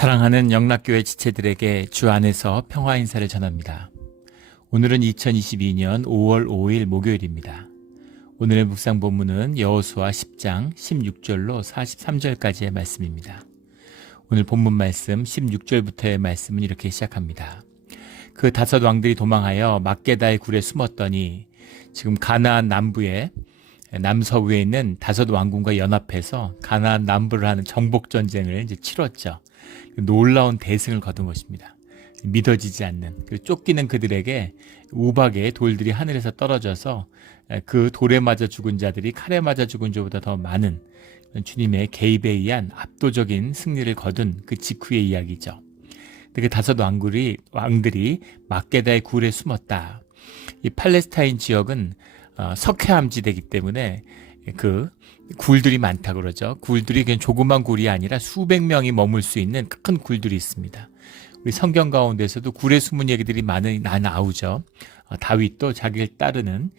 사랑하는 영락교회 지체들에게 주 안에서 평화 인사를 전합니다. 오늘은 2022년 5월 5일 목요일입니다. 오늘의 묵상 본문은 여호수아 10장 16절로 43절까지의 말씀입니다. 오늘 본문 말씀 16절부터의 말씀은 이렇게 시작합니다. 그 다섯 왕들이 도망하여 막게다의 굴에 숨었더니 지금 가나안 남부에 남서부에 있는 다섯 왕군과 연합해서 가나안 남부를 하는 정복전쟁을 이제 치렀죠. 놀라운 대승을 거둔 것입니다. 믿어지지 않는 쫓기는 그들에게 우박의 돌들이 하늘에서 떨어져서 그 돌에 맞아 죽은 자들이 칼에 맞아 죽은 자보다 더 많은 주님의 개입에 의한 압도적인 승리를 거둔 그 직후의 이야기죠. 그 다섯 왕들이 막게다의 굴에 숨었다. 이 팔레스타인 지역은 석회암지대이기 때문에 그 굴들이 많다 그러죠. 굴들이 그냥 조그만 굴이 아니라 수백 명이 머물 수 있는 큰 굴들이 있습니다. 우리 성경 가운데서도 굴에 숨은 얘기들이 많이 나오죠. 다윗도 자기를 따르는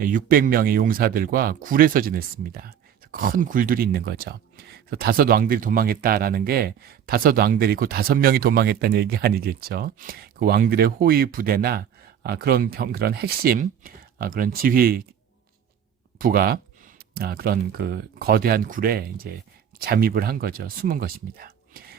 600명의 용사들과 굴에서 지냈습니다. 큰 굴들이 있는 거죠. 그래서 다섯 왕들이 도망했다라는 게 다섯 왕들이 그 다섯 명이 도망했다는 얘기 아니겠죠. 그 왕들의 호위 부대나 그런 핵심 그런 지휘부가 그런 그 거대한 굴에 이제 잠입을 한 거죠. 숨은 것입니다.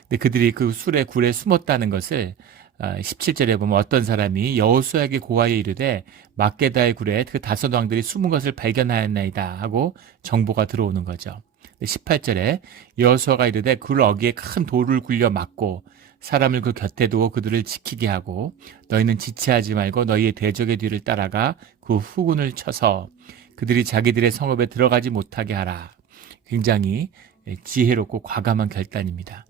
근데 그들이 그 굴에 숨었다는 것을 17절에 보면 어떤 사람이 여호수아에게 고하여 이르되 막게다의 굴에 그 다섯 왕들이 숨은 것을 발견하였나이다 하고 정보가 들어오는 거죠. 18절에 여호수아가 이르되 굴 어귀에 큰 돌을 굴려 막고 사람을 그 곁에 두고 그들을 지키게 하고 너희는 지체하지 말고 너희의 대적의 뒤를 따라가 그 후군을 쳐서 그들이 자기들의 성읍에 들어가지 못하게 하라. 굉장히 지혜롭고 과감한 결단입니다.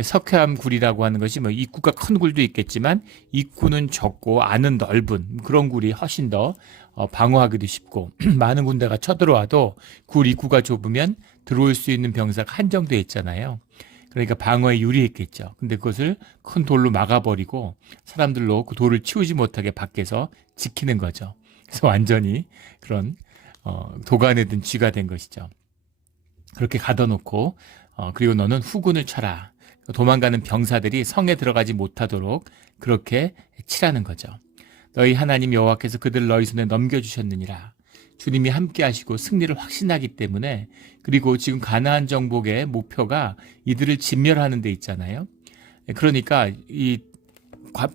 석회암 굴이라고 하는 것이 입구가 큰 굴도 있겠지만 입구는 적고 안은 넓은 그런 굴이 훨씬 더 방어하기도 쉽고 많은 군대가 쳐들어와도 굴 입구가 좁으면 들어올 수 있는 병사가 한정되어 있잖아요. 그러니까 방어에 유리했겠죠. 근데 그것을 큰 돌로 막아버리고 사람들로 그 돌을 치우지 못하게 밖에서 지키는 거죠. 그래서 완전히 그런 도간에 든 쥐가 된 것이죠. 그렇게 가둬놓고 그리고 너는 후군을 쳐라. 도망가는 병사들이 성에 들어가지 못하도록 그렇게 치라는 거죠. 너희 하나님 여호와께서 그들을 너희 손에 넘겨주셨느니라. 주님이 함께 하시고 승리를 확신하기 때문에 그리고 지금 가나안 정복의 목표가 이들을 진멸하는 데 있잖아요. 그러니까 이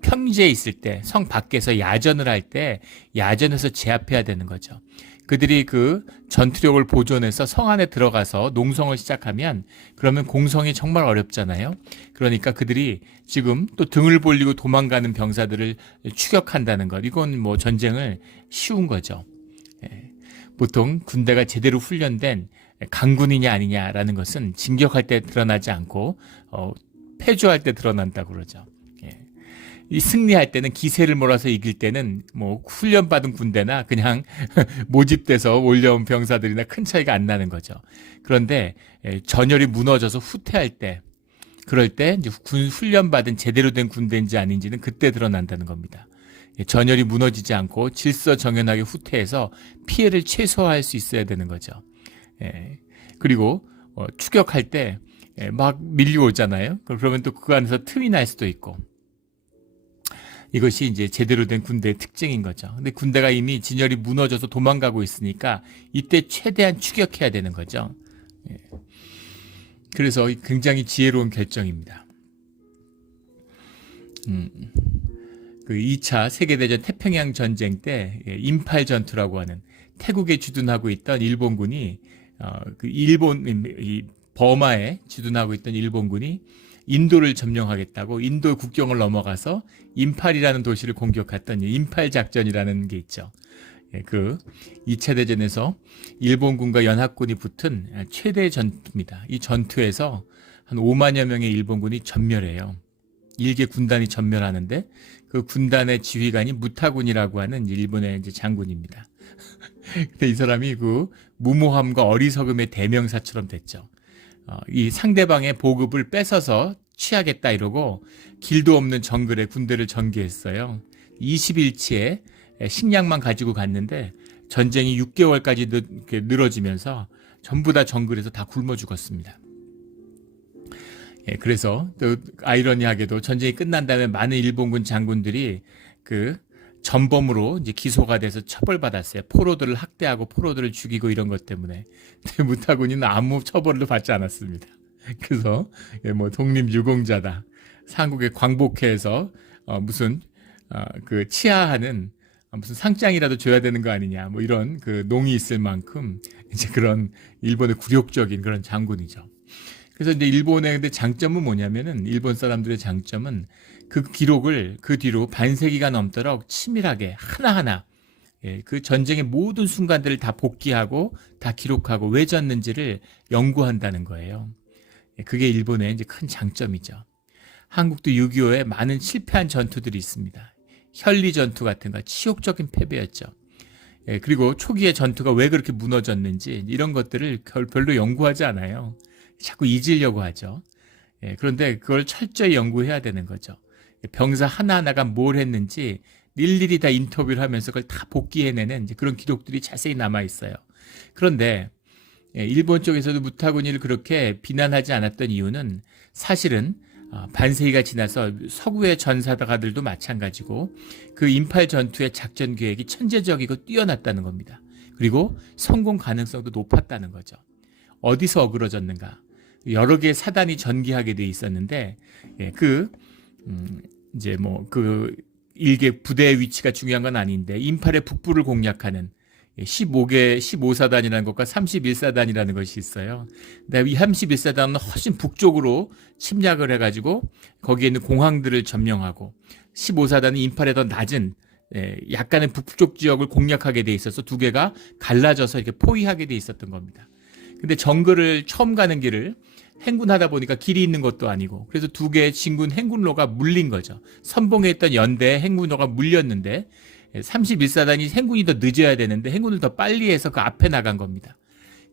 평지에 있을 때 성 밖에서 야전을 할 때 야전에서 제압해야 되는 거죠. 그들이 그 전투력을 보존해서 성 안에 들어가서 농성을 시작하면 그러면 공성이 정말 어렵잖아요. 그러니까 그들이 지금 또 등을 벌리고 도망가는 병사들을 추격한다는 것. 이건 전쟁을 쉬운 거죠. 보통 군대가 제대로 훈련된 강군이냐 아니냐라는 것은 진격할 때 드러나지 않고 패주할 때 드러난다고 그러죠. 이 승리할 때는 기세를 몰아서 이길 때는 훈련받은 군대나 그냥 모집돼서 올려온 병사들이나 큰 차이가 안 나는 거죠. 그런데 전열이 무너져서 후퇴할 때 그럴 때 이제 훈련받은 제대로 된 군대인지 아닌지는 그때 드러난다는 겁니다. 전열이 무너지지 않고 질서정연하게 후퇴해서 피해를 최소화할 수 있어야 되는 거죠. 그리고 추격할 때 막 밀려오잖아요. 그러면 또 그 안에서 틈이 날 수도 있고 이것이 이제 제대로 된 군대의 특징인 거죠. 근데 군대가 이미 진열이 무너져서 도망가고 있으니까 이때 최대한 추격해야 되는 거죠. 그래서 굉장히 지혜로운 결정입니다. 그 2차 세계대전 태평양 전쟁 때 인팔 전투라고 하는 태국에 주둔하고 있던 일본군이 버마에 주둔하고 있던 일본군이 인도를 점령하겠다고 인도 국경을 넘어가서 임팔이라는 도시를 공격했던 임팔 작전이라는 게 있죠. 그 2차 대전에서 일본군과 연합군이 붙은 최대 전투입니다. 이 전투에서 한 5만여 명의 일본군이 전멸해요. 일개 군단이 전멸하는데 그 군단의 지휘관이 무타군이라고 하는 일본의 이제 장군입니다. 근데 이 사람이 그 무모함과 어리석음의 대명사처럼 됐죠. 이 상대방의 보급을 뺏어서 취하겠다 이러고 길도 없는 정글에 군대를 전개했어요. 20일치에 식량만 가지고 갔는데 전쟁이 6개월까지 늘어지면서 전부 다 정글에서 다 굶어 죽었습니다. 그래서 또 아이러니하게도 전쟁이 끝난 다음에 많은 일본군 장군들이 그 전범으로 이제 기소가 돼서 처벌받았어요. 포로들을 학대하고 포로들을 죽이고 이런 것 때문에. 근데 무타군이는 아무 처벌도 받지 않았습니다. 그래서 뭐 독립유공자다. 삼국에 광복해서 무슨 그 치하하는 무슨 상장이라도 줘야 되는 거 아니냐. 뭐 이런 그 농이 있을 만큼 이제 그런 일본의 굴욕적인 그런 장군이죠. 그래서 이제 일본의 근데 장점은 뭐냐면은 일본 사람들의 장점은 그 기록을 그 뒤로 반세기가 넘도록 치밀하게 하나하나 그 전쟁의 모든 순간들을 다 복기하고 다 기록하고 왜 졌는지를 연구한다는 거예요. 그게 일본의 이제 큰 장점이죠. 한국도 6.25에 많은 실패한 전투들이 있습니다. 현리 전투 같은 거 치욕적인 패배였죠. 그리고 초기의 전투가 왜 그렇게 무너졌는지 이런 것들을 별로 연구하지 않아요. 자꾸 잊으려고 하죠. 그런데 그걸 철저히 연구해야 되는 거죠. 병사 하나하나가 뭘 했는지 일일이 다 인터뷰를 하면서 그걸 다 복기해내는 그런 기록들이 자세히 남아있어요. 그런데 일본 쪽에서도 무타군이를 그렇게 비난하지 않았던 이유는 사실은 반세기가 지나서 서구의 전사가들도 마찬가지고 그 인팔 전투의 작전 계획이 천재적이고 뛰어났다는 겁니다. 그리고 성공 가능성도 높았다는 거죠. 어디서 어그러졌는가? 여러 개의 사단이 전개하게 돼 있었는데 이제 뭐 그 일개 부대의 위치가 중요한 건 아닌데 인팔의 북부를 공략하는 15사단이라는 것과 31사단이라는 것이 있어요. 근데 이 31사단은 훨씬 북쪽으로 침략을 해가지고 거기에 있는 공항들을 점령하고 15사단은 인팔에 더 낮은 약간의 북쪽 지역을 공략하게 돼 있어서 두 개가 갈라져서 이렇게 포위하게 돼 있었던 겁니다. 근데 정글을 처음 가는 길을 행군하다 보니까 길이 있는 것도 아니고 그래서 두 개의 진군 행군로가 물린 거죠. 선봉에 있던 연대의 행군로가 물렸는데 31사단이 행군이 더 늦어야 되는데 행군을 더 빨리 해서 그 앞에 나간 겁니다.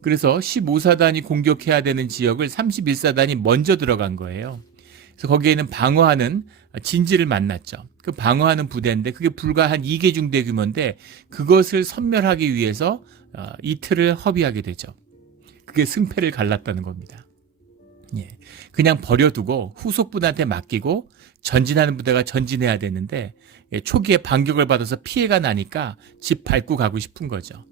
그래서 15사단이 공격해야 되는 지역을 31사단이 먼저 들어간 거예요. 그래서 거기에는 방어하는 진지를 만났죠. 그 방어하는 부대인데 그게 불과 한 2개 중대 규모인데 그것을 섬멸하기 위해서 이틀을 허비하게 되죠. 그게 승패를 갈랐다는 겁니다. 그냥 버려두고 후속 부대한테 맡기고 전진하는 부대가 전진해야 되는데 초기에 반격을 받아서 피해가 나니까 집 밟고 가고 싶은 거죠.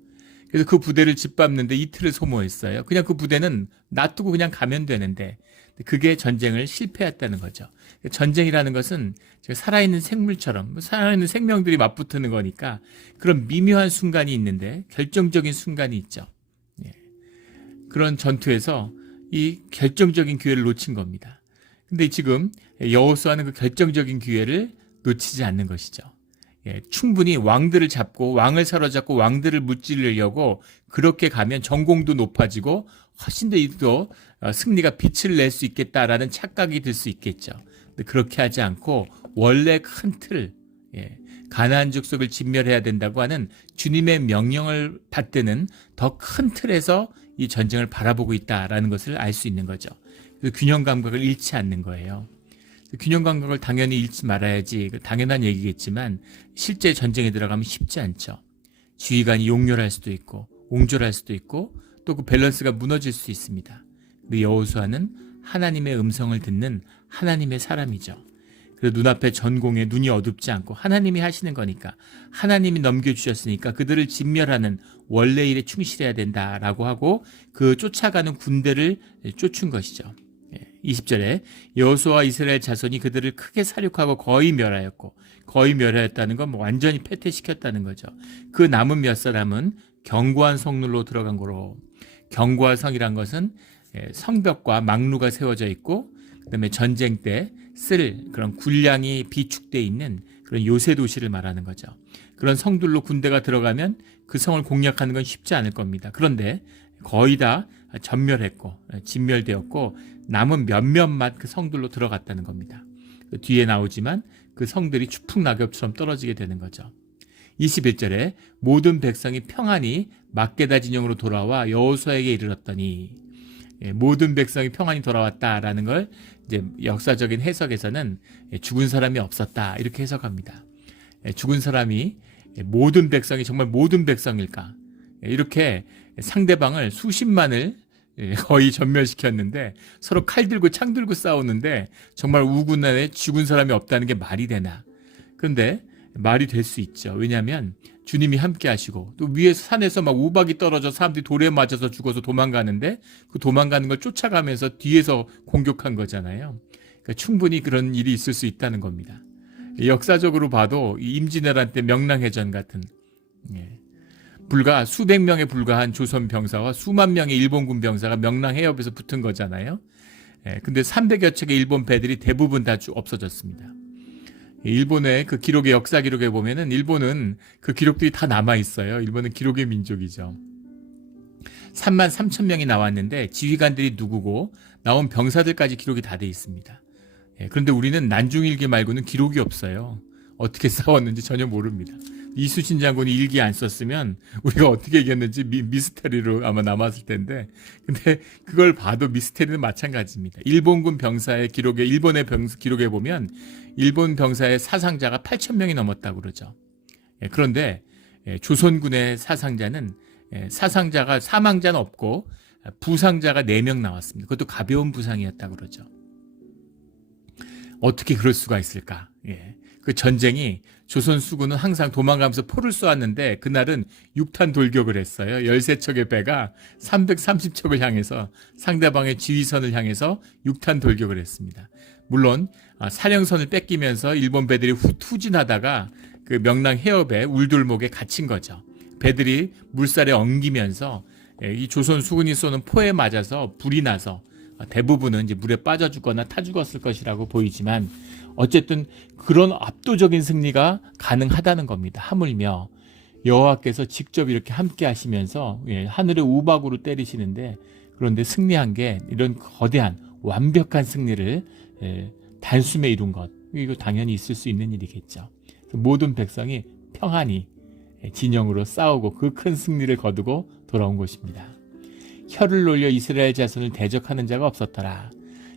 그래서 그 부대를 짓밟는데 이틀을 소모했어요. 그냥 그 부대는 놔두고 그냥 가면 되는데 그게 전쟁을 실패했다는 거죠. 전쟁이라는 것은 살아있는 생물처럼 살아있는 생명들이 맞붙는 거니까 그런 미묘한 순간이 있는데 결정적인 순간이 있죠. 그런 전투에서 이 결정적인 기회를 놓친 겁니다. 근데 지금 여호수아는 그 결정적인 기회를 놓치지 않는 것이죠. 충분히 왕들을 잡고 왕을 사로잡고 왕들을 무찌르려고 그렇게 가면 전공도 높아지고 훨씬 더 승리가 빛을 낼 수 있겠다라는 착각이 들 수 있겠죠. 근데 그렇게 하지 않고 원래 큰 틀, 가나안 족속을 진멸해야 된다고 하는 주님의 명령을 받드는 더 큰 틀에서 이 전쟁을 바라보고 있다라는 것을 알 수 있는 거죠. 그래서 균형 감각을 잃지 않는 거예요. 균형 감각을 당연히 잃지 말아야지 당연한 얘기겠지만 실제 전쟁에 들어가면 쉽지 않죠. 지휘관이 용렬할 수도 있고 옹졸할 수도 있고 또 그 밸런스가 무너질 수 있습니다. 근데 여호수아는 하나님의 음성을 듣는 하나님의 사람이죠. 그래서 눈앞에 전공에 눈이 어둡지 않고 하나님이 하시는 거니까 하나님이 넘겨주셨으니까 그들을 진멸하는 원래 일에 충실해야 된다라고 하고 그 쫓아가는 군대를 쫓은 것이죠. 20절에 여호수아와 이스라엘 자손이 그들을 크게 살육하고 거의 멸하였고 거의 멸하였다는 건 뭐 완전히 패퇴시켰다는 거죠. 그 남은 몇 사람은 견고한 성읍로 들어간 거로 견고한 성이란 것은 성벽과 망루가 세워져 있고 그다음에 전쟁 때 쓸 그런 군량이 비축돼 있는 그런 요새 도시를 말하는 거죠. 그런 성들로 군대가 들어가면 그 성을 공략하는 건 쉽지 않을 겁니다. 그런데 거의 다 전멸했고 진멸되었고 남은 몇몇만 그 성들로 들어갔다는 겁니다. 뒤에 나오지만 그 성들이 추풍낙엽처럼 떨어지게 되는 거죠. 21절에 모든 백성이 평안히 막게다 진영으로 돌아와 여호수아에게 이르렀더니 모든 백성이 평안히 돌아왔다라는 걸 이제 역사적인 해석에서는 죽은 사람이 없었다 이렇게 해석합니다. 죽은 사람이 모든 백성이 정말 모든 백성일까? 이렇게 상대방을 수십만을 거의 전멸시켰는데 서로 칼 들고 창 들고 싸우는데 정말 우군난에 죽은 사람이 없다는 게 말이 되나? 그런데 말이 될 수 있죠. 왜냐하면 주님이 함께 하시고 또 위에서 산에서 막 우박이 떨어져 사람들이 돌에 맞아서 죽어서 도망가는데 그 도망가는 걸 쫓아가면서 뒤에서 공격한 거잖아요. 그러니까 충분히 그런 일이 있을 수 있다는 겁니다. 역사적으로 봐도 임진왜란 때 명랑해전 같은 불과 수백 명에 불과한 조선 병사와 수만 명의 일본군 병사가 명랑해협에서 붙은 거잖아요. 근데 300여 척의 일본 배들이 대부분 다 없어졌습니다. 일본의 그 기록의 역사 기록에 보면은 일본은 그 기록들이 다 남아 있어요. 일본은 기록의 민족이죠. 3만 3천 명이 나왔는데 지휘관들이 누구고 나온 병사들까지 기록이 다 돼 있습니다. 그런데 우리는 난중일기 말고는 기록이 없어요. 어떻게 싸웠는지 전혀 모릅니다. 이수신 장군이 일기 안 썼으면 우리가 어떻게 이겼는지 미스터리로 아마 남았을 텐데, 근데 그걸 봐도 미스터리는 마찬가지입니다. 일본군 병사의 기록에, 일본의 기록에 보면 일본 병사의 사상자가 8,000명이 넘었다고 그러죠. 그런데 조선군의 사상자는 사망자는 없고 부상자가 4명 나왔습니다. 그것도 가벼운 부상이었다고 그러죠. 어떻게 그럴 수가 있을까? 그 전쟁이 조선 수군은 항상 도망가면서 포를 쏘았는데 그날은 6탄 돌격을 했어요. 13척의 배가 330척을 향해서 상대방의 지휘선을 향해서 6탄 돌격을 했습니다. 물론 사령선을 뺏기면서 일본 배들이 후진하다가 그 명랑 해협에 울돌목에 갇힌 거죠. 배들이 물살에 엉기면서 이 조선 수군이 쏘는 포에 맞아서 불이 나서 대부분은 이제 물에 빠져 죽거나 타 죽었을 것이라고 보이지만 어쨌든 그런 압도적인 승리가 가능하다는 겁니다. 하물며 여호와께서 직접 이렇게 함께 하시면서 하늘의 우박으로 때리시는데, 그런데 승리한 게 이런 거대한 완벽한 승리를 단숨에 이룬 것, 이거 당연히 있을 수 있는 일이겠죠. 모든 백성이 평안히 진영으로 싸우고 그 큰 승리를 거두고 돌아온 것입니다. 혀를 놀려 이스라엘 자손을 대적하는 자가 없었더라.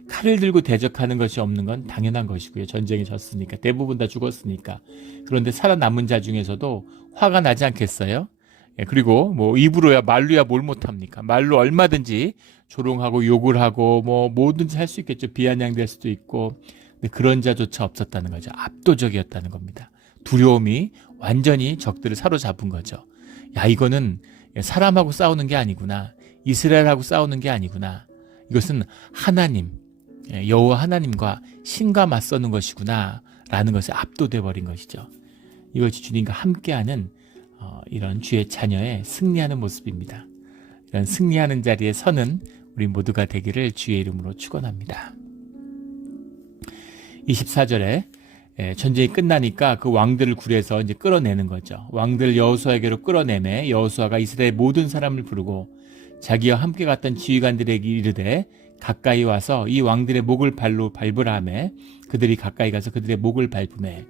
칼을 들고 대적하는 것이 없는 건 당연한 것이고요. 전쟁에 졌으니까, 대부분 다 죽었으니까. 그런데 살아남은 자 중에서도 화가 나지 않겠어요? 그리고 뭐 입으로야, 말로야 뭘 못합니까? 말로 얼마든지 조롱하고 욕을 하고 뭐 뭐든지 할 수 있겠죠. 비아냥될 수도 있고. 근데 그런 자조차 없었다는 거죠. 압도적이었다는 겁니다. 두려움이 완전히 적들을 사로잡은 거죠. 야, 이거는 사람하고 싸우는 게 아니구나. 이스라엘하고 싸우는 게 아니구나. 이것은 하나님, 여호와 하나님과 신과 맞서는 것이구나 라는 것에 압도돼 버린 것이죠. 이것이 주님과 함께하는 이런 주의 자녀의 승리하는 모습입니다. 이런 승리하는 자리에 서는 우리 모두가 되기를 주의 이름으로 축원합니다. 24절에 전쟁이 끝나니까 그 왕들을 굴에서 이제 끌어내는 거죠. 왕들 여호수아에게로 끌어내매 여호수아가 이스라엘 모든 사람을 부르고 자기와 함께 갔던 지휘관들에게 이르되 가까이 와서 이 왕들의 목을 발로 밟으라 하매 그들이 가까이 가서 그들의 목을 밟으매.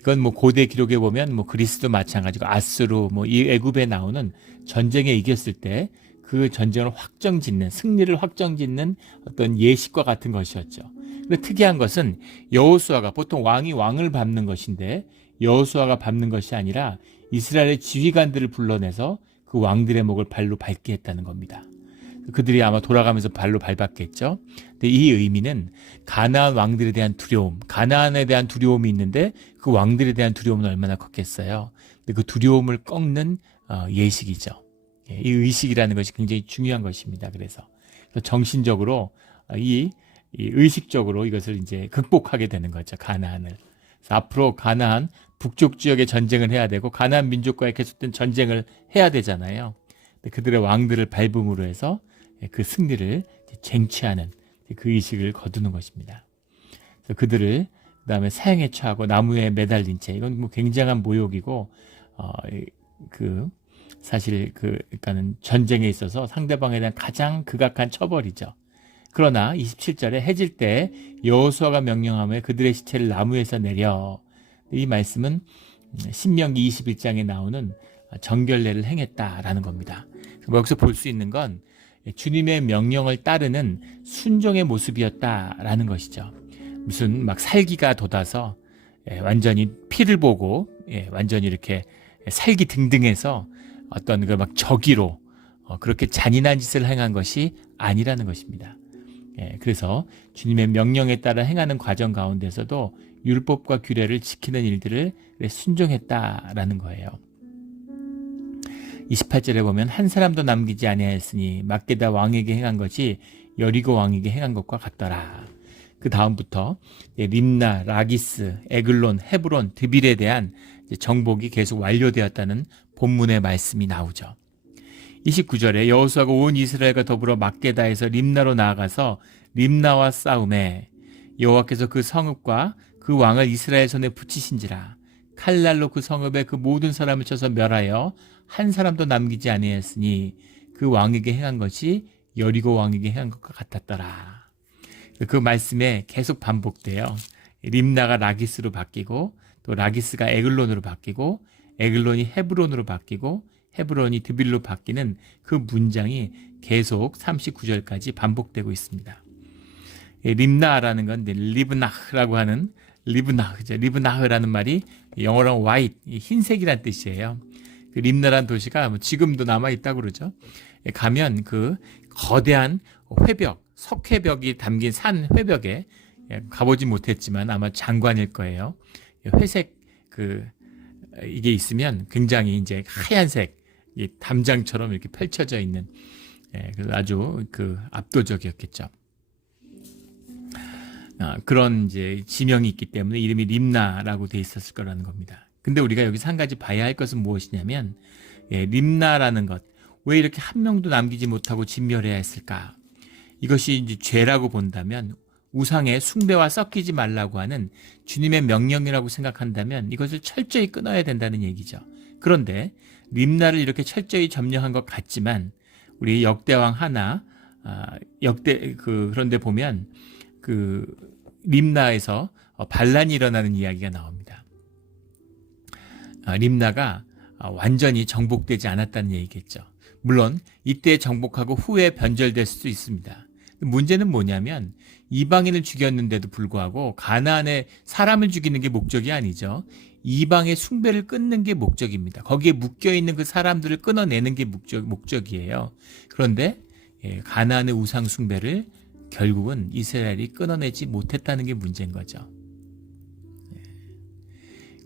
이건 뭐 고대 기록에 보면 뭐 그리스도 마찬가지고 아수르 뭐 이 애굽에 나오는 전쟁에 이겼을 때 그 전쟁을 확정짓는, 승리를 확정짓는 어떤 예식과 같은 것이었죠. 근데 특이한 것은 여호수아가, 보통 왕이 왕을 밟는 것인데 여호수아가 밟는 것이 아니라 이스라엘의 지휘관들을 불러내서 그 왕들의 목을 발로 밟게 했다는 겁니다. 그들이 아마 돌아가면서 발로 밟았겠죠. 근데 이 의미는 가나안 왕들에 대한 두려움, 가나안에 대한 두려움이 있는데 그 왕들에 대한 두려움은 얼마나 컸겠어요. 근데 그 두려움을 꺾는 예식이죠. 이 의식이라는 것이 굉장히 중요한 것입니다. 그래서 정신적으로 이 의식적으로 이것을 이제 극복하게 되는 거죠. 가나안을. 그래서 앞으로 가나안 북쪽 지역에 전쟁을 해야 되고 가나안 민족과의 계속된 전쟁을 해야 되잖아요. 그들의 왕들을 밟음으로 해서 그 승리를 쟁취하는 그 의식을 거두는 것입니다. 그래서 그들을 그다음에 사형에 처하고 나무에 매달린 채, 이건 뭐 굉장한 모욕이고 사실 그러니까는 전쟁에 있어서 상대방에 대한 가장 극악한 처벌이죠. 그러나 27절에 해질 때 여호수아가 명령하며 그들의 시체를 나무에서 내려. 이 말씀은 신명기 21장에 나오는 정결례를 행했다라는 겁니다. 여기서 볼 수 있는 건 주님의 명령을 따르는 순종의 모습이었다라는 것이죠. 무슨 막 살기가 돋아서 완전히 피를 보고 완전히 이렇게 살기 등등해서 어떤 그 막 저기로 그렇게 잔인한 짓을 행한 것이 아니라는 것입니다. 그래서 주님의 명령에 따라 행하는 과정 가운데서도 율법과 규례를 지키는 일들을 순종했다라는 거예요. 28절에 보면 한 사람도 남기지 아니하였으니 막게다 왕에게 행한 것이 여리고 왕에게 행한 것과 같더라. 그 다음부터 림나, 라기스, 에글론, 헤브론, 드빌에 대한 정복이 계속 완료되었다는 본문의 말씀이 나오죠. 29절에 여호수아가 온 이스라엘과 더불어 막게다에서 림나로 나아가서 림나와 싸움에 여호와께서 그 성읍과 그 왕을 이스라엘 손에 붙이신지라 칼날로 그 성읍에 그 모든 사람을 쳐서 멸하여 한 사람도 남기지 아니하였으니 그 왕에게 행한 것이 여리고 왕에게 행한 것과 같았더라. 그 말씀에 계속 반복돼요. 림나가 라기스로 바뀌고 또 라기스가 에글론으로 바뀌고 에글론이 헤브론으로 바뀌고 헤브론이 드빌로 바뀌는 그 문장이 계속 39절까지 반복되고 있습니다. 림나라는 건 리브나흐라고 하는 리브나흐라는 말이 영어로 white, 흰색이란 뜻이에요. 그 림나라는 도시가 지금도 남아있다고 그러죠. 가면 그 거대한 회벽, 석회벽이 담긴 산 회벽에 가보지 못했지만 아마 장관일 거예요. 회색 이게 있으면 굉장히 이제 하얀색 담장처럼 이렇게 펼쳐져 있는 그래서 아주 압도적이었겠죠. 그런 이제 지명이 있기 때문에 이름이 림나라고 돼 있었을 거라는 겁니다. 근데 우리가 여기서 한 가지 봐야 할 것은 무엇이냐면 림나라는 것, 왜 이렇게 한 명도 남기지 못하고 진멸해야 했을까? 이것이 이제 죄라고 본다면 우상의 숭배와 섞이지 말라고 하는 주님의 명령이라고 생각한다면 이것을 철저히 끊어야 된다는 얘기죠. 그런데 림나를 이렇게 철저히 점령한 것 같지만 우리 역대왕 하나 그런데 보면 림나에서 반란이 일어나는 이야기가 나옵니다. 림나가 완전히 정복되지 않았다는 얘기겠죠. 물론 이때 정복하고 후에 변절될 수도 있습니다. 문제는 뭐냐면 이방인을 죽였는데도 불구하고 가나안에 사람을 죽이는 게 목적이 아니죠. 이방의 숭배를 끊는 게 목적입니다. 거기에 묶여있는 그 사람들을 끊어내는 게 목적이에요. 그런데 가나안의 우상 숭배를 결국은 이스라엘이 끊어내지 못했다는 게 문제인 거죠.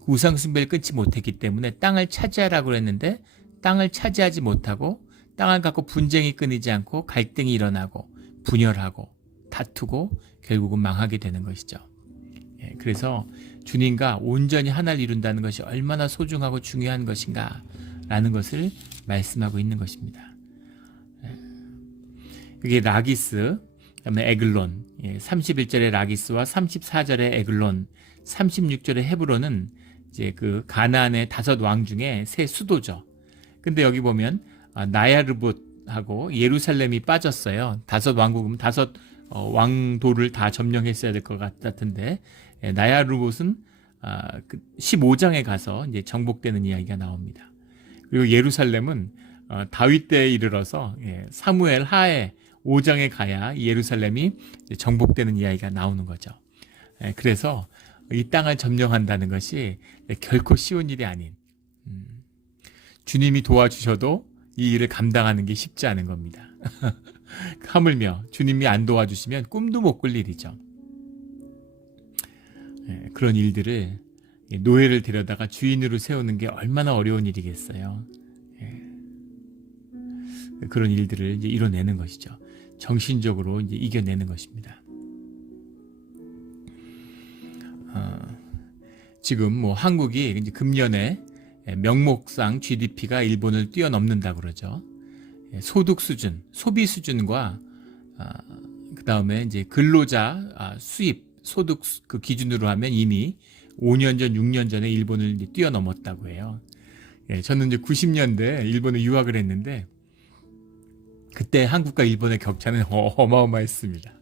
우상 숭배를 끊지 못했기 때문에 땅을 차지하라고 했는데 땅을 차지하지 못하고 땅을 갖고 분쟁이 끊이지 않고 갈등이 일어나고 분열하고 다투고 결국은 망하게 되는 것이죠. 그래서 주님과 온전히 하나를 이룬다는 것이 얼마나 소중하고 중요한 것인가 라는 것을 말씀하고 있는 것입니다. 그게 라기스, 그다음에 에글론, 31절의 라기스와 34절의 에글론, 36절의 헤브론은 이제 그 가나안의 5왕 중에 세 수도죠. 근데 여기 보면 나야르봇하고 예루살렘이 빠졌어요. 5왕국은 5 왕도를 다 점령했어야 될 것 같은데 나야르봇은 15장에 가서 이제 정복되는 이야기가 나옵니다. 그리고 예루살렘은 다윗 때에 이르러서 사무엘 하에 5장에 가야 예루살렘이 정복되는 이야기가 나오는 거죠. 그래서 이 땅을 점령한다는 것이 결코 쉬운 일이 아닌, 주님이 도와주셔도 이 일을 감당하는 게 쉽지 않은 겁니다. 하물며 주님이 안 도와주시면 꿈도 못 꿀 일이죠. 그런 일들을 노예를 데려다가 주인으로 세우는 게 얼마나 어려운 일이겠어요. 그런 일들을 이제 이뤄내는 것이죠. 정신적으로 이제 이겨내는 것입니다. 지금 뭐 한국이 이제 금년에 명목상 GDP가 일본을 뛰어넘는다고 그러죠. 소득 수준, 소비 수준과 그 다음에 이제 근로자 수입, 소득 그 기준으로 하면 이미 5년 전, 6년 전에 일본을 이제 뛰어넘었다고 해요. 저는 이제 90년대 일본에 유학을 했는데 그때 한국과 일본의 격차는 어마어마했습니다.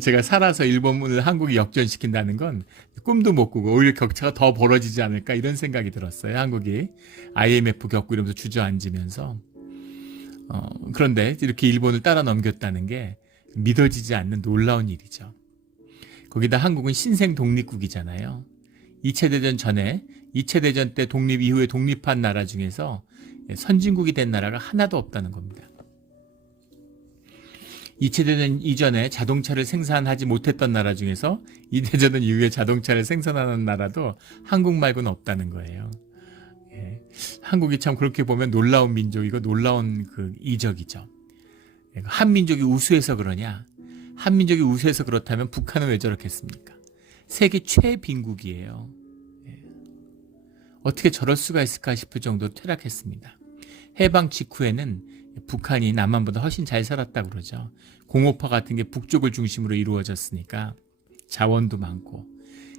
제가 살아서 일본을 한국이 역전시킨다는 건 꿈도 못 꾸고 오히려 격차가 더 벌어지지 않을까 이런 생각이 들었어요. 한국이 IMF 겪고 이러면서 주저앉으면서 그런데 이렇게 일본을 따라 넘겼다는 게 믿어지지 않는 놀라운 일이죠. 거기다 한국은 신생 독립국이잖아요. 2차 대전 전에 2차 대전 때 독립 이후에 독립한 나라 중에서 선진국이 된 나라가 하나도 없다는 겁니다. 2차 대전 이전에 자동차를 생산하지 못했던 나라 중에서 2차 대전 이후에 자동차를 생산하는 나라도 한국 말고는 없다는 거예요. 예. 한국이 참 그렇게 보면 놀라운 민족이고 놀라운 그 이적이죠. 한민족이 우수해서 그러냐? 한민족이 우수해서 그렇다면 북한은 왜 저렇겠습니까? 세계 최빈국이에요. 예. 어떻게 저럴 수가 있을까 싶을 정도로 퇴락했습니다. 해방 직후에는 북한이 남한보다 훨씬 잘 살았다고 그러죠. 공업화 같은 게 북쪽을 중심으로 이루어졌으니까 자원도 많고,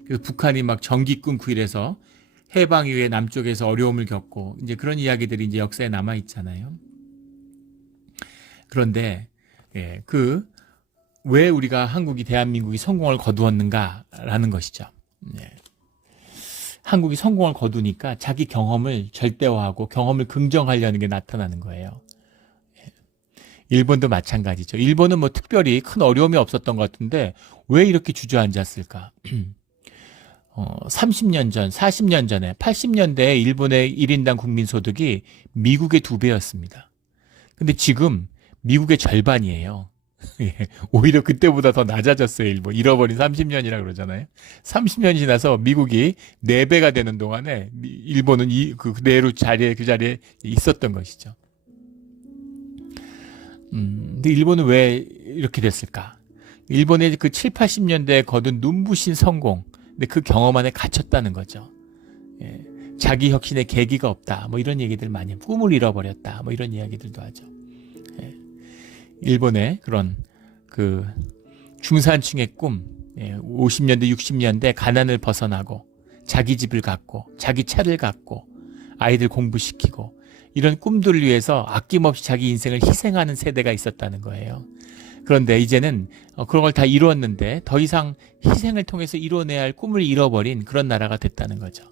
그래서 북한이 막 전기 끊고 이래서 해방 이후에 남쪽에서 어려움을 겪고 이제 그런 이야기들이 이제 역사에 남아 있잖아요. 그런데 왜 우리가 한국이 대한민국이 성공을 거두었는가라는 것이죠. 한국이 성공을 거두니까 자기 경험을 절대화하고 경험을 긍정하려는 게 나타나는 거예요. 일본도 마찬가지죠. 일본은 뭐 특별히 큰 어려움이 없었던 것 같은데 왜 이렇게 주저앉았을까? 30년 전, 40년 전에 80년대에 일본의 1인당 국민소득이 미국의 2배였습니다. 근데 지금 미국의 절반이에요. 오히려 그때보다 더 낮아졌어요. 일본. 잃어버린 30년이라 그러잖아요. 30년이 지나서 미국이 4배가 되는 동안에 일본은 그대로 그 자리에 있었던 것이죠. 근데 일본은 왜 이렇게 됐을까? 일본의 그 7, 80년대에 거둔 눈부신 성공, 근데 그 경험 안에 갇혔다는 거죠. 예, 자기 혁신의 계기가 없다. 뭐 이런 얘기들 많이, 꿈을 잃어버렸다. 뭐 이런 이야기들도 하죠. 예, 일본의 그런 그 중산층의 꿈, 50년대, 60년대 가난을 벗어나고 자기 집을 갖고 자기 차를 갖고 아이들 공부시키고 이런 꿈들을 위해서 아낌없이 자기 인생을 희생하는 세대가 있었다는 거예요. 그런데 이제는 그런 걸 다 이루었는데 더 이상 희생을 통해서 이뤄내야 할 꿈을 잃어버린 그런 나라가 됐다는 거죠.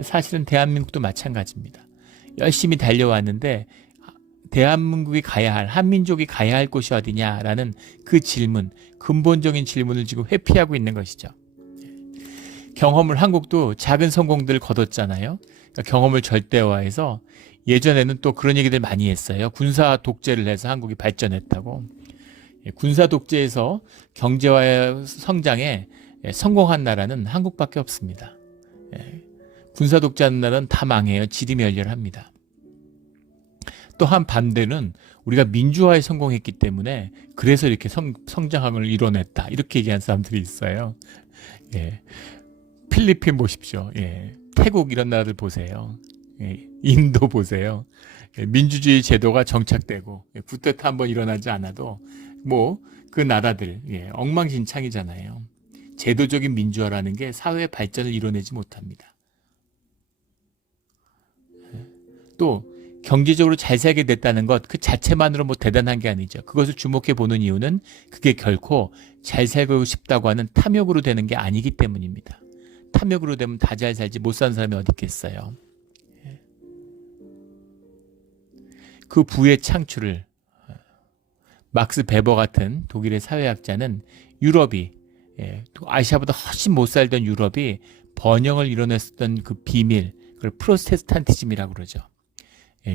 사실은 대한민국도 마찬가지입니다. 열심히 달려왔는데 대한민국이 가야 할, 한민족이 가야 할 곳이 어디냐라는 그 질문, 근본적인 질문을 지금 회피하고 있는 것이죠. 경험을 한국도 작은 성공들을 거뒀잖아요. 그러니까 경험을 절대화해서 예전에는 또 그런 얘기들 많이 했어요. 군사 독재를 해서 한국이 발전했다고. 군사 독재에서 경제와 성장에 성공한 나라는 한국밖에 없습니다. 군사 독재하는 나라는 다 망해요. 지리멸렬합니다. 또 한 반대는 우리가 민주화에 성공했기 때문에 그래서 이렇게 성장을 이뤄냈다. 이렇게 얘기한 사람들이 있어요. 필리핀 보십시오. 태국 이런 나라들 보세요. 인도 보세요. 민주주의 제도가 정착되고 쿠데타 한번 일어나지 않아도 뭐 그 나라들 엉망진창이잖아요. 제도적인 민주화라는 게 사회 발전을 이뤄내지 못합니다. 또 경제적으로 잘 살게 됐다는 것 그 자체만으로 뭐 대단한 게 아니죠. 그것을 주목해 보는 이유는 그게 결코 잘 살고 싶다고 하는 탐욕으로 되는 게 아니기 때문입니다. 탐욕으로 되면 다 잘 살지 못 사는 사람이 어디 있겠어요. 그 부의 창출을 막스 베버 같은 독일의 사회학자는 유럽이 아시아보다 훨씬 못 살던 유럽이 번영을 이뤄냈었던 그 비밀, 그걸 프로테스탄티즘이라고 그러죠.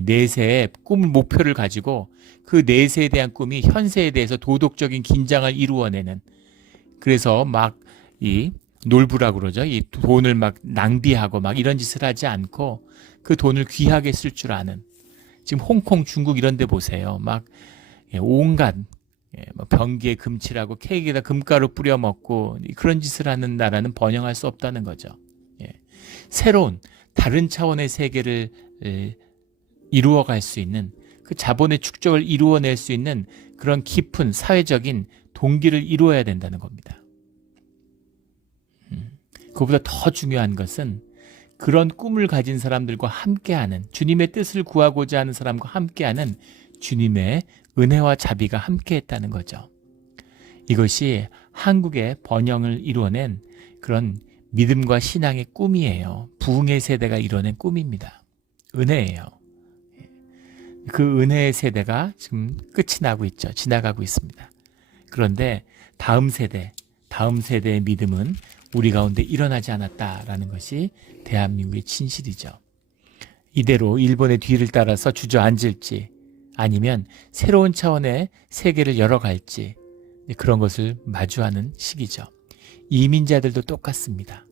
내세의 꿈 목표를 가지고 그 내세에 대한 꿈이 현세에 대해서 도덕적인 긴장을 이루어내는, 그래서 막 이 놀부라고 그러죠. 이 돈을 막 낭비하고 막 이런 짓을 하지 않고 그 돈을 귀하게 쓸 줄 아는, 지금 홍콩, 중국 이런 데 보세요. 막 온갖 변기에 금칠하고 케이크에다 금가루 뿌려 먹고 그런 짓을 하는 나라는 번영할 수 없다는 거죠. 새로운 다른 차원의 세계를 이루어갈 수 있는, 그 자본의 축적을 이루어낼 수 있는 그런 깊은 사회적인 동기를 이루어야 된다는 겁니다. 그것보다 더 중요한 것은 그런 꿈을 가진 사람들과 함께하는, 주님의 뜻을 구하고자 하는 사람과 함께하는 주님의 은혜와 자비가 함께했다는 거죠. 이것이 한국의 번영을 이루어낸 그런 믿음과 신앙의 꿈이에요. 부흥의 세대가 이뤄낸 꿈입니다. 은혜예요. 그 은혜의 세대가 지금 끝이 나고 있죠. 지나가고 있습니다. 그런데 다음 세대의 믿음은 우리 가운데 일어나지 않았다라는 것이 대한민국의 진실이죠. 이대로 일본의 뒤를 따라서 주저앉을지 아니면 새로운 차원의 세계를 열어갈지 그런 것을 마주하는 시기죠. 이민자들도 똑같습니다.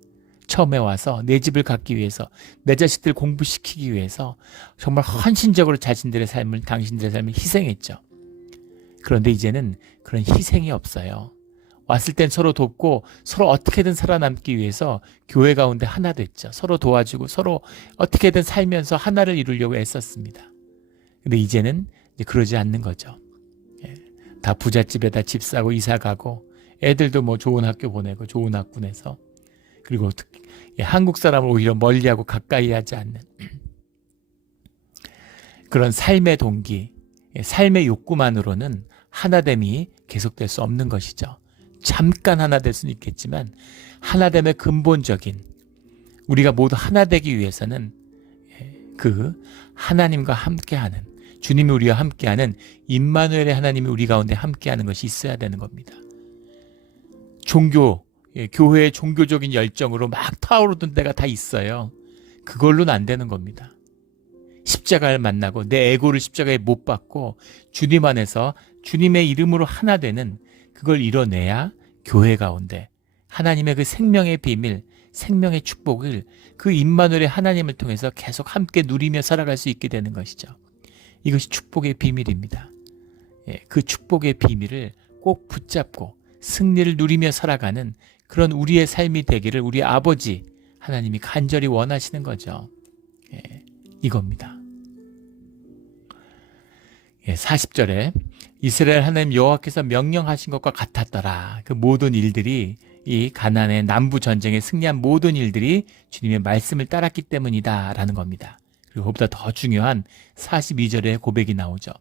처음에 와서 내 집을 갖기 위해서 내 자식들 공부시키기 위해서 정말 헌신적으로 자신들의 삶을 당신들의 삶을 희생했죠. 그런데 이제는 그런 희생이 없어요. 왔을 땐 서로 돕고 서로 어떻게든 살아남기 위해서 교회 가운데 하나 됐죠. 서로 도와주고 서로 어떻게든 살면서 하나를 이루려고 애썼습니다. 근데 이제는 그러지 않는 거죠. 다 부잣집에다 집 사고 이사 가고 애들도 뭐 좋은 학교 보내고 좋은 학군에서 그리고 특히 한국 사람을 오히려 멀리하고 가까이 하지 않는 그런 삶의 동기, 삶의 욕구만으로는 하나됨이 계속될 수 없는 것이죠. 잠깐 하나 될 수는 있겠지만 하나됨의 근본적인 우리가 모두 하나 되기 위해서는 그 하나님과 함께하는 주님이 우리와 함께하는 임마누엘의 하나님이 우리 가운데 함께하는 것이 있어야 되는 겁니다. 교회의 종교적인 열정으로 막 타오르던 때가 다 있어요. 그걸로는 안 되는 겁니다. 십자가를 만나고 내 에고를 십자가에 못 박고 주님 안에서 주님의 이름으로 하나 되는 그걸 이뤄내야 교회 가운데 하나님의 그 생명의 비밀, 생명의 축복을 그 임마누엘의 하나님을 통해서 계속 함께 누리며 살아갈 수 있게 되는 것이죠. 이것이 축복의 비밀입니다. 그 축복의 비밀을 꼭 붙잡고 승리를 누리며 살아가는 그런 우리의 삶이 되기를 우리 아버지 하나님이 간절히 원하시는 거죠. 이겁니다. 40절에 이스라엘 하나님 여호와께서 명령하신 것과 같았더라. 그 모든 일들이 이 가나안의 남부 전쟁에 승리한 모든 일들이 주님의 말씀을 따랐기 때문이다 라는 겁니다. 그리고 그보다 더 중요한 42절에 고백이 나오죠.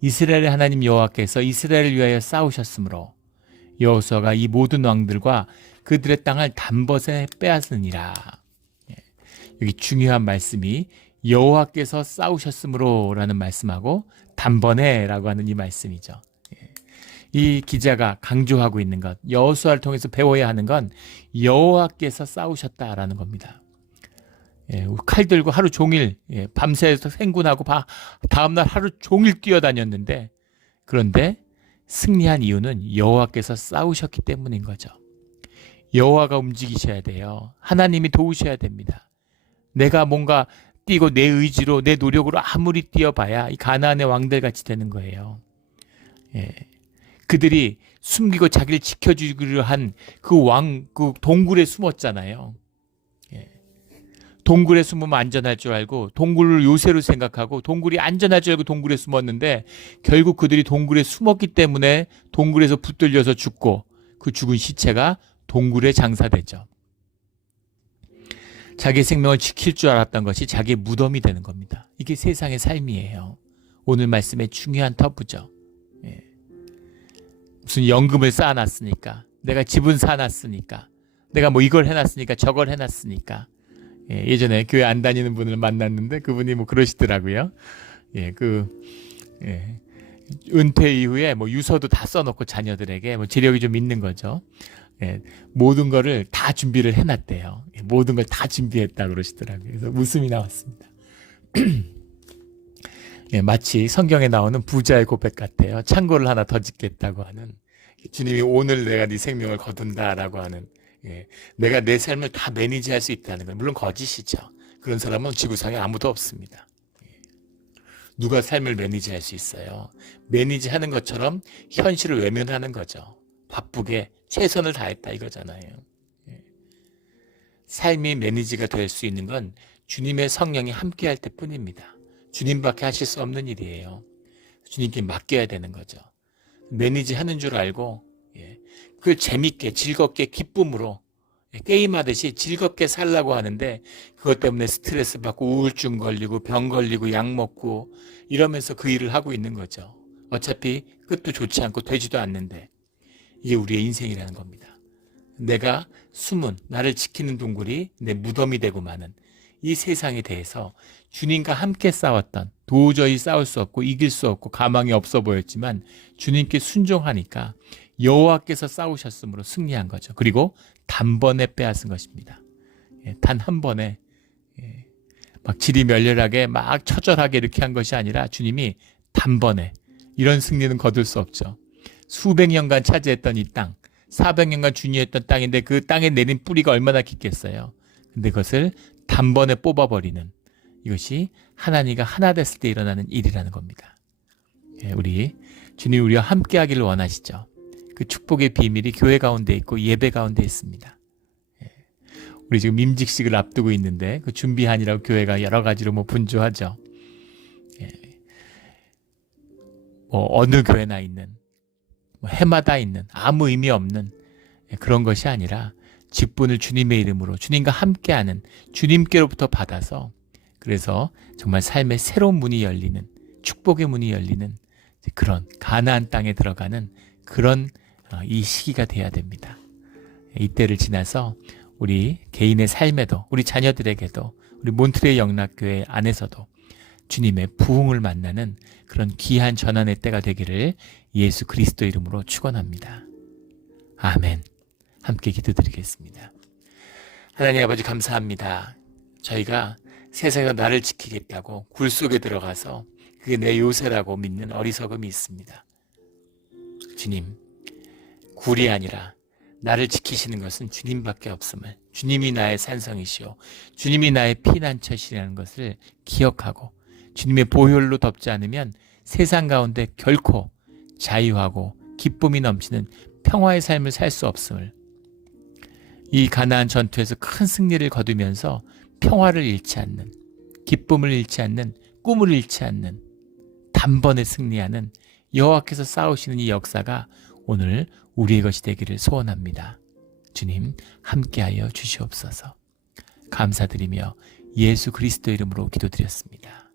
이스라엘의 하나님 여호와께서 이스라엘을 위하여 싸우셨으므로 여호수아가 이 모든 왕들과 그들의 땅을 단번에 빼앗으니라. 여기 중요한 말씀이 여호와께서 싸우셨으므로 라는 말씀하고 단번에 라고 하는 이 말씀이죠. 이 기자가 강조하고 있는 것, 여호수아를 통해서 배워야 하는 건 여호와께서 싸우셨다라는 겁니다. 칼 들고 하루 종일 밤새서 생군하고 다음날 하루 종일 뛰어다녔는데 그런데 승리한 이유는 여호와께서 싸우셨기 때문인 거죠. 여호와가 움직이셔야 돼요. 하나님이 도우셔야 됩니다. 내가 뭔가 뛰고 내 의지로 내 노력으로 아무리 뛰어봐야 이 가나안의 왕들 같이 되는 거예요. 그들이 숨기고 자기를 지켜주기로 한 그 동굴에 숨었잖아요. 동굴에 숨으면 안전할 줄 알고 동굴을 요새로 생각하고 동굴이 안전할 줄 알고 동굴에 숨었는데 결국 그들이 동굴에 숨었기 때문에 동굴에서 붙들려서 죽고 그 죽은 시체가 동굴에 장사되죠. 자기 생명을 지킬 줄 알았던 것이 자기의 무덤이 되는 겁니다. 이게 세상의 삶이에요. 오늘 말씀의 중요한 터부죠. 무슨 연금을 쌓아놨으니까, 내가 집은 사놨으니까, 내가 뭐 이걸 해놨으니까 저걸 해놨으니까. 예전에 교회 안 다니는 분을 만났는데 그분이 뭐 그러시더라고요. 은퇴 이후에 뭐 유서도 다 써놓고 자녀들에게 뭐 재력이 좀 있는 거죠. 모든 거를 다 준비를 해놨대요. 모든 걸 다 준비했다 그러시더라고요. 그래서 웃음이 나왔습니다. 마치 성경에 나오는 부자의 고백 같아요. 창고를 하나 더 짓겠다고 하는, 주님이 오늘 내가 네 생명을 거둔다라고 하는, 내가 내 삶을 다 매니지할 수 있다는 건 물론 거짓이죠. 그런 사람은 지구상에 아무도 없습니다. 누가 삶을 매니지할 수 있어요? 매니지하는 것처럼 현실을 외면하는 거죠. 바쁘게 최선을 다했다 이거잖아요. 삶이 매니지가 될 수 있는 건 주님의 성령이 함께할 때뿐입니다. 주님밖에 하실 수 없는 일이에요. 주님께 맡겨야 되는 거죠. 매니지하는 줄 알고 그걸 재밌게 즐겁게 기쁨으로 게임하듯이 즐겁게 살라고 하는데 그것 때문에 스트레스 받고 우울증 걸리고 병 걸리고 약 먹고 이러면서 그 일을 하고 있는 거죠. 어차피 끝도 좋지 않고 되지도 않는데 이게 우리의 인생이라는 겁니다. 내가 숨은 나를 지키는 동굴이 내 무덤이 되고 마는 이 세상에 대해서 주님과 함께 싸웠던, 도저히 싸울 수 없고 이길 수 없고 가망이 없어 보였지만 주님께 순종하니까 여호와께서 싸우셨으므로 승리한 거죠. 그리고 단번에 빼앗은 것입니다. 단 한 번에 막 지리멸렬하게 막 처절하게 이렇게 한 것이 아니라 주님이 단번에, 이런 승리는 거둘 수 없죠. 수백 년간 차지했던 이 땅, 400년간 준위했던 땅인데 그 땅에 내린 뿌리가 얼마나 깊겠어요. 근데 그것을 단번에 뽑아버리는, 이것이 하나님과 하나 됐을 때 일어나는 일이라는 겁니다. 우리 주님 우리와 함께 하기를 원하시죠. 그 축복의 비밀이 교회 가운데 있고 예배 가운데 있습니다. 우리 지금 임직식을 앞두고 있는데 그 준비하느라고 교회가 여러 가지로 분주하죠. 어느 교회나 있는, 해마다 있는 아무 의미 없는 그런 것이 아니라 직분을 주님의 이름으로 주님과 함께하는, 주님께로부터 받아서, 그래서 정말 삶의 새로운 문이 열리는, 축복의 문이 열리는 그런 가나안 땅에 들어가는 그런 이 시기가 돼야 됩니다. 이때를 지나서 우리 개인의 삶에도, 우리 자녀들에게도, 우리 몬트레이 영락교회 안에서도 주님의 부흥을 만나는 그런 귀한 전환의 때가 되기를 예수 그리스도 이름으로 축원합니다. 아멘. 함께 기도드리겠습니다. 하나님 아버지 감사합니다. 저희가 세상에서 나를 지키겠다고 굴 속에 들어가서 그게 내 요새라고 믿는 어리석음이 있습니다. 주님, 굴이 아니라 나를 지키시는 것은 주님밖에 없음을, 주님이 나의 산성이시오, 주님이 나의 피난처시라는 것을 기억하고 주님의 보혈로 덮지 않으면 세상 가운데 결코 자유하고 기쁨이 넘치는 평화의 삶을 살 수 없음을, 이 가나안 전투에서 큰 승리를 거두면서 평화를 잃지 않는, 기쁨을 잃지 않는, 꿈을 잃지 않는, 단번에 승리하는 여호와께서 싸우시는 이 역사가 오늘 우리의 것이 되기를 소원합니다. 주님 함께하여 주시옵소서. 감사드리며 예수 그리스도 이름으로 기도드렸습니다.